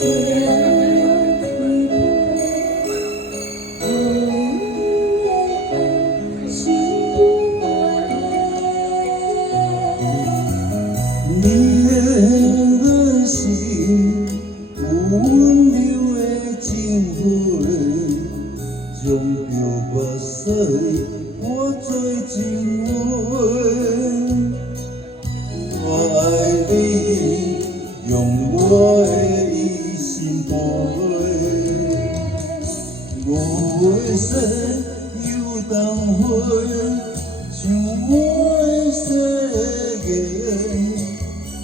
将着目屎，我做情话。我爱你，用我的一生陪。我的心有当花，像我的世界，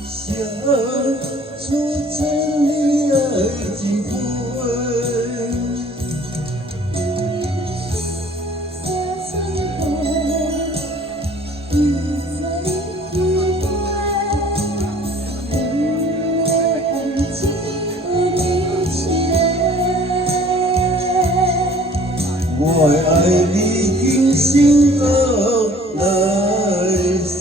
写出千里爱情花。 我的爱你今生到来世。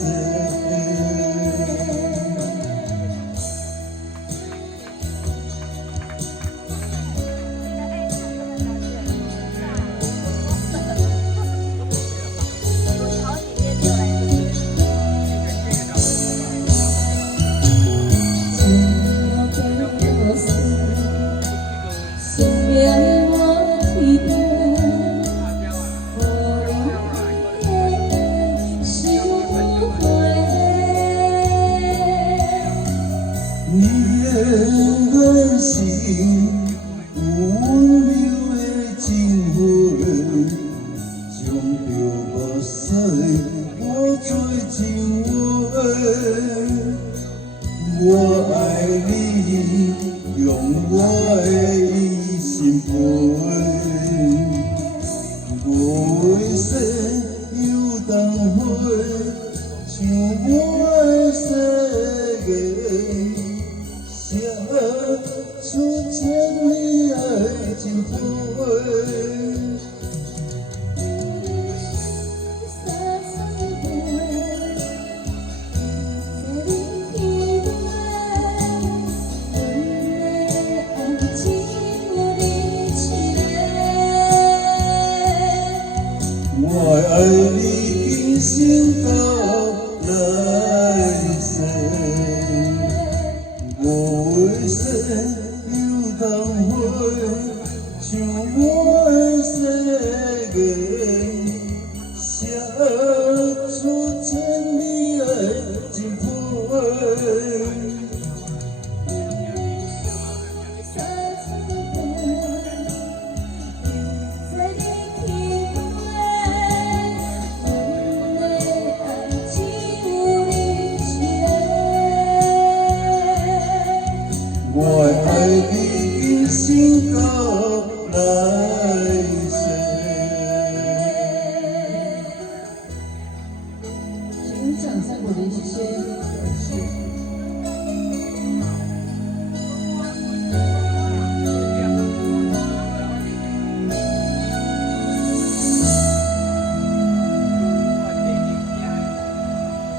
你的眼神，温柔的情话，将着目屎，我做情话。我爱你，用我的一生陪。我的心有当花，像我的世界。 写出千里爱情花。我爱你今生到来世。 我的心有当花，像我的世界，写出千里爱情花。我爱你今生到来。